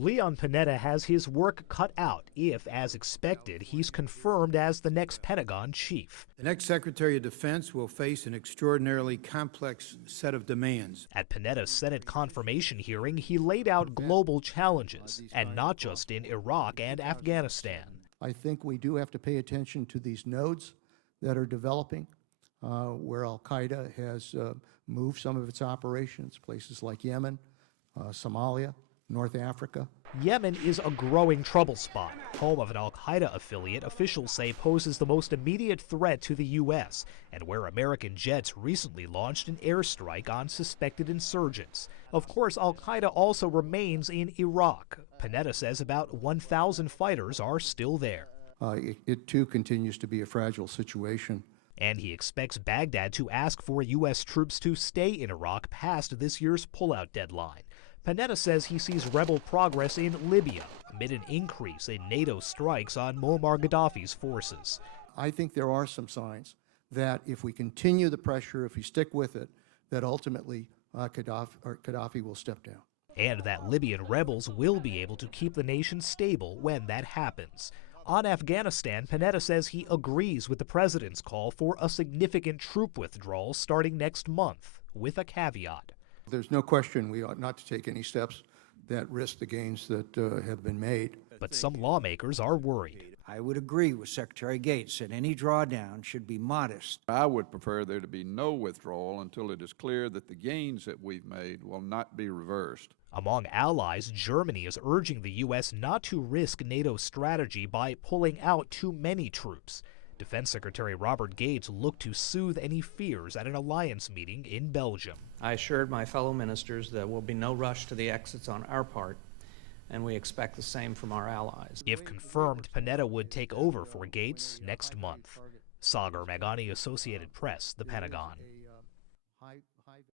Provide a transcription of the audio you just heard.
Leon Panetta has his work cut out if, as expected, he's confirmed as the next Pentagon chief. The next Secretary of Defense will face an extraordinarily complex set of demands. At Panetta's Senate confirmation hearing, he laid out global challenges, and not just in Iraq and Afghanistan. I think we do have to pay attention to these nodes that are developing, where al-Qaida has moved some of its operations, places like Yemen, Somalia, North Africa. Yemen is a growing trouble spot, home of an al-Qaida affiliate officials say poses the most immediate threat to the U.S., and where American jets recently launched an airstrike on suspected insurgents. Of course, al-Qaida also remains in Iraq. Panetta says about 1,000 fighters are still there. It too continues to be a fragile situation. And he expects Baghdad to ask for U.S. troops to stay in Iraq past this year's pullout deadline. Panetta says he sees rebel progress in Libya amid an increase in NATO strikes on Muammar Gaddafi's forces. I think there are some signs that if we continue the pressure, if we stick with it, that ultimately Gaddafi will step down. And that Libyan rebels will be able to keep the nation stable when that happens. On Afghanistan, Panetta says he agrees with the president's call for a significant troop withdrawal starting next month, with a caveat. There's no question we ought not to take any steps that risk the gains that have been made. But some lawmakers are worried. I would agree with Secretary Gates that any drawdown should be modest. I would prefer there to be no withdrawal until it is clear that the gains that we've made will not be reversed. Among allies, Germany is urging the U.S. not to risk NATO's strategy by pulling out too many troops. Defense Secretary Robert Gates looked to soothe any fears at an alliance meeting in Belgium. I assured my fellow ministers there will be no rush to the exits on our part, and we expect the same from our allies. If confirmed, Panetta would take over for Gates next month. Sagar Meghani, Associated Press, The Pentagon.